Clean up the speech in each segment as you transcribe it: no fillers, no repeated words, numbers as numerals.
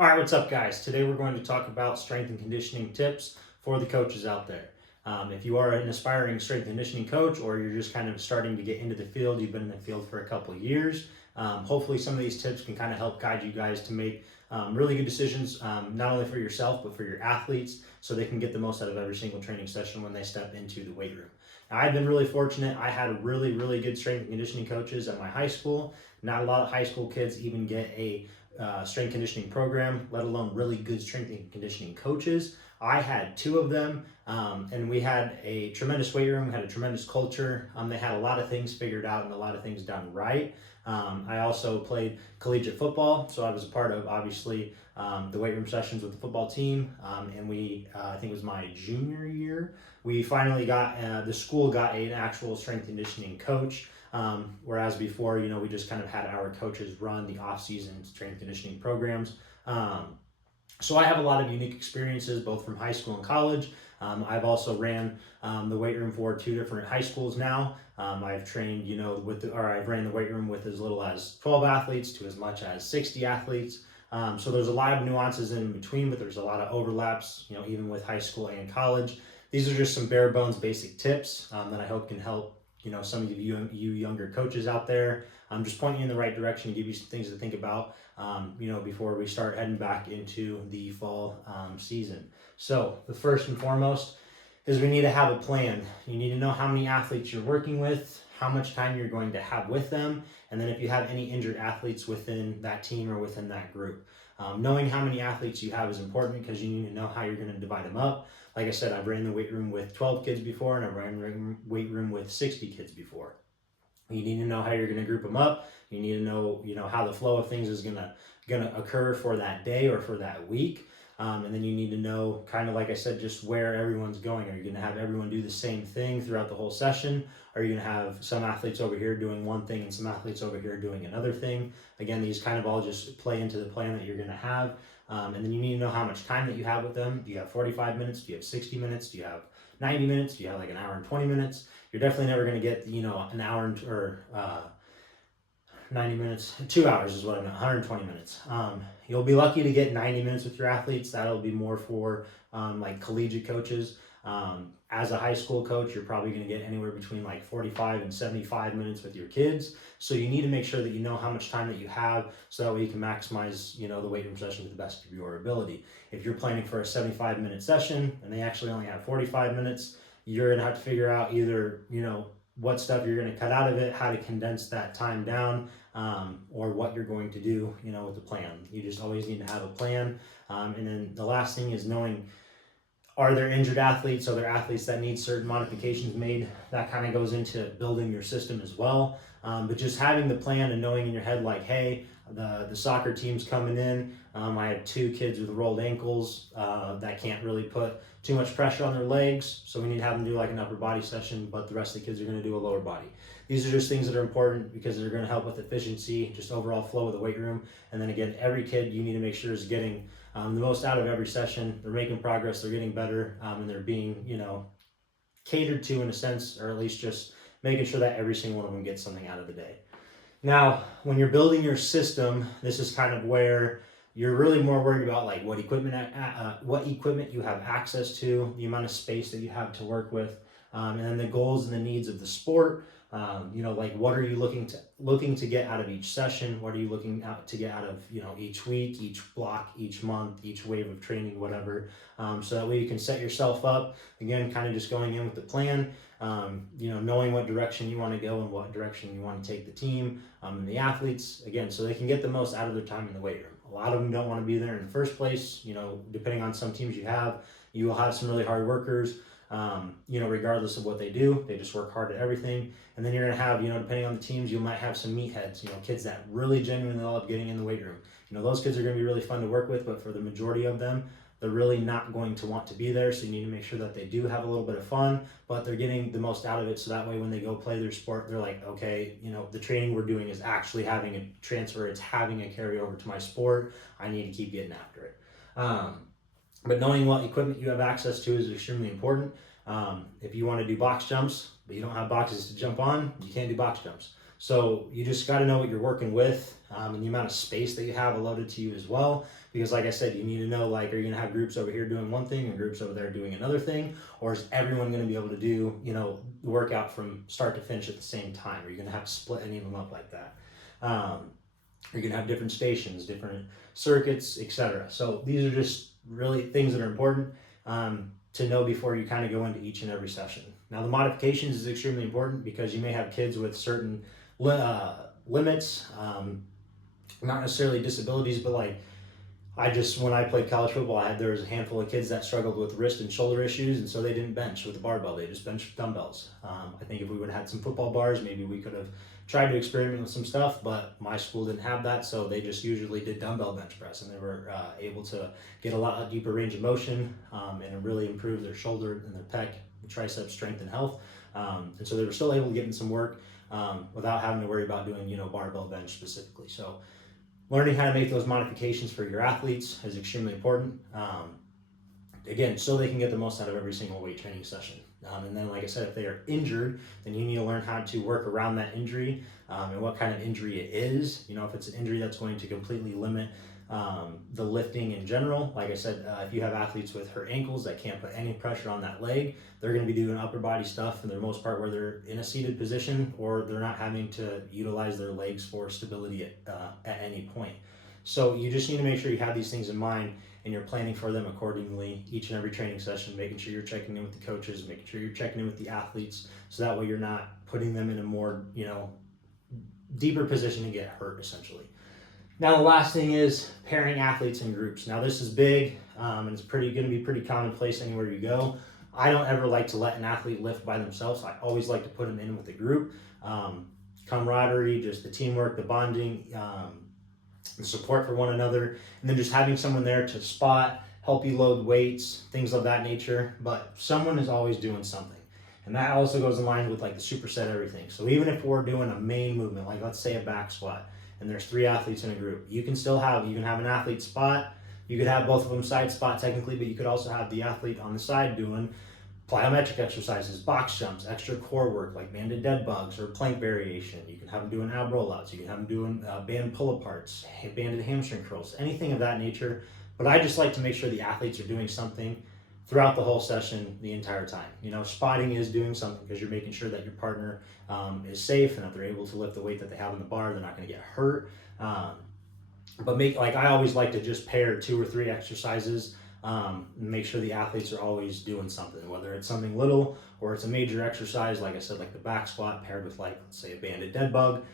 All right, what's up, guys? Today we're going to talk about strength and conditioning tips for the coaches out there. If you are an aspiring strength and conditioning coach, or you're just kind of starting to get into the field, you've been in the field for a couple of years, hopefully some of these tips can kind of help guide you guys to make really good decisions, not only for yourself, but for your athletes, so they can get the most out of every single training session when they step into the weight room. Now, I've been really fortunate. I had really good strength and conditioning coaches at my high school. Not a lot of high school kids even get a strength conditioning program, let alone really good strength and conditioning coaches. I had two of them, and we had a tremendous weight room. We had a tremendous culture. They had a lot of things figured out and a lot of things done right. I also played collegiate football, so I was a part of, obviously, the weight room sessions with the football team. And I think it was my junior year, we finally got, the school got an actual strength conditioning coach. Whereas before, we just kind of had our coaches run the off-season strength conditioning programs. So I have a lot of unique experiences, both from high school and college. I've also ran the weight room for two different high schools now. I've trained, I've ran the weight room with as little as 12 athletes to as much as 60 athletes. So there's a lot of nuances in between, but there's a lot of overlaps, even with high school and college. These are just some bare bones basic tips that I hope can help some of you younger coaches out there. I'm just pointing you in the right direction, give you some things to think about, before we start heading back into the fall season. So the first and foremost is we need to have a plan. You need to know how many athletes you're working with, how much time you're going to have with them, and then if you have any injured athletes within that team or within that group. Knowing how many athletes you have is important because you need to know how you're going to divide them up. Like I said, I've ran the weight room with 12 kids before, and I've ran the weight room with 60 kids before. You need to know how you're going to group them up. You need to know, how the flow of things is going to occur for that day or for that week. And then you need to know, kind of like I said, just where everyone's going. Are you going to have everyone do the same thing throughout the whole session? Are you going to have some athletes over here doing one thing and some athletes over here doing another thing? Again, these kind of all just play into the plan that you're going to have. And then you need to know how much time that you have with them. Do you have 45 minutes? Do you have 60 minutes? Do you have 90 minutes? Do you have like an hour and 20 minutes? You're definitely never going to get, an hour or 90 minutes, 2 hours is what I meant, 120 minutes. You'll be lucky to get 90 minutes with your athletes. That'll be more for like collegiate coaches. As a high school coach, you're probably going to get anywhere between like 45 and 75 minutes with your kids. So you need to make sure that you know how much time that you have, so that way you can maximize, the weight room session to the best of your ability. If you're planning for a 75-minute session and they actually only have 45 minutes, you're going to have to figure out either, what stuff you're going to cut out of it, how to condense that time down, or what you're going to do, with the plan. You just always need to have a plan. And then the last thing is knowing, are there injured athletes? Are there athletes that need certain modifications made? That kind of goes into building your system as well. But just having the plan and knowing in your head, like, hey, the soccer team's coming in. I had two kids with rolled ankles that can't really put too much pressure on their legs, so we need to have them do like an upper body session, but the rest of the kids are going to do a lower body. These are just things that are important because they're going to help with efficiency, just overall flow of the weight room. And then again, every kid you need to make sure is getting the most out of every session. They're making progress, they're getting better, and they're being, catered to in a sense, or at least just making sure that every single one of them gets something out of the day. Now, when you're building your system, this is kind of where you're really more worried about like what equipment you have access to, the amount of space that you have to work with, and then the goals and the needs of the sport. Like what are you looking to get out of each session? What are you looking out to get out of each week, each block, each month, each wave of training, whatever. So that way you can set yourself up. Again, kind of just going in with the plan. Knowing what direction you want to go and what direction you want to take the team and the athletes, again, so they can get the most out of their time in the weight room. A lot of them don't want to be there in the first place. Depending on some teams you will have some really hard workers, regardless of what they do. They just work hard at everything. And then you're going to have, depending on the teams, you might have some meatheads, kids that really genuinely love getting in the weight room. Those kids are going to be really fun to work with, but for the majority of them, they're really not going to want to be there. So you need to make sure that they do have a little bit of fun, but they're getting the most out of it. So that way when they go play their sport, they're like, okay, the training we're doing is actually having a transfer. It's having a carryover to my sport. I need to keep getting after it. But knowing what equipment you have access to is extremely important. If you want to do box jumps, but you don't have boxes to jump on, you can't do box jumps. So you just got to know what you're working with, and the amount of space that you have allotted to you as well. Because like I said, you need to know, like, are you going to have groups over here doing one thing and groups over there doing another thing? Or is everyone going to be able to do, the workout from start to finish at the same time? Are you going to have to split any of them up like that? You're going to have different stations, different circuits, etc. So these are just really things that are important to know before you kind of go into each and every session. Now, the modifications is extremely important because you may have kids with certain limits, not necessarily disabilities, but like when I played college football, there was a handful of kids that struggled with wrist and shoulder issues, and so they didn't bench with a barbell, they just benched dumbbells. I think if we would have had some football bars, maybe we could have tried to experiment with some stuff, but my school didn't have that, so they just usually did dumbbell bench press, and they were able to get a lot deeper range of motion, and it really improved their shoulder and their pec, tricep strength and health, and so they were still able to get in some work without having to worry about doing barbell bench specifically. So learning how to make those modifications for your athletes is extremely important. Again, so they can get the most out of every single weight training session. And then, like I said, if they are injured, then you need to learn how to work around that injury and what kind of injury it is. If it's an injury that's going to completely limit the lifting in general. Like I said, if you have athletes with hurt ankles that can't put any pressure on that leg, they're going to be doing upper body stuff for the most part where they're in a seated position or they're not having to utilize their legs for stability at any point. So you just need to make sure you have these things in mind and you're planning for them accordingly each and every training session, making sure you're checking in with the coaches, making sure you're checking in with the athletes, so that way you're not putting them in a more, deeper position to get hurt, essentially. Now, the last thing is pairing athletes in groups. Now, this is big, and it's going to be pretty commonplace anywhere you go. I don't ever like to let an athlete lift by themselves. I always like to put them in with a group. Camaraderie, just the teamwork, the bonding, the support for one another, and then just having someone there to spot, help you load weights, things of that nature. But someone is always doing something. And that also goes in line with like the superset everything. So even if we're doing a main movement, like let's say a back squat, and there's 3 athletes in a group, you can have an athlete spot. You could have both of them side spot technically, but you could also have the athlete on the side doing plyometric exercises, box jumps, extra core work like banded dead bugs or plank variation. You can have them doing ab rollouts. You can have them doing band pull aparts, banded hamstring curls, anything of that nature. But I just like to make sure the athletes are doing something throughout the whole session the entire time. Spotting is doing something because you're making sure that your partner is safe and that they're able to lift the weight that they have in the bar. They're not going to get hurt. But I always like to just pair 2 or 3 exercises and make sure the athletes are always doing something, whether it's something little or it's a major exercise, like I said, like the back squat paired with let's say a banded dead bug.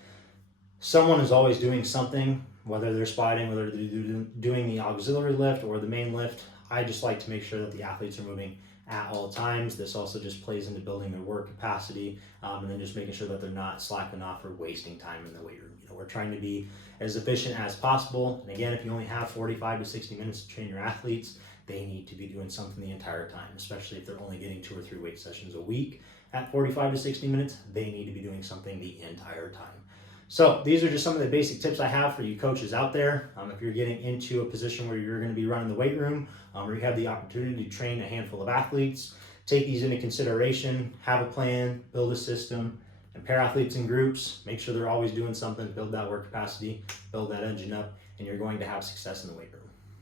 Someone is always doing something, whether they're spotting, whether they're doing the auxiliary lift or the main lift. I just like to make sure that the athletes are moving at all times. This also just plays into building their work capacity and then just making sure that they're not slacking off or wasting time in the weight room. We're trying to be as efficient as possible. And again, if you only have 45 to 60 minutes to train your athletes, they need to be doing something the entire time, especially if they're only getting 2 or 3 weight sessions a week at 45 to 60 minutes, they need to be doing something the entire time. So these are just some of the basic tips I have for you coaches out there. If you're getting into a position where you're going to be running the weight room or you have the opportunity to train a handful of athletes, take these into consideration, have a plan, build a system, and pair athletes in groups. Make sure they're always doing something, build that work capacity, build that engine up, and you're going to have success in the weight room.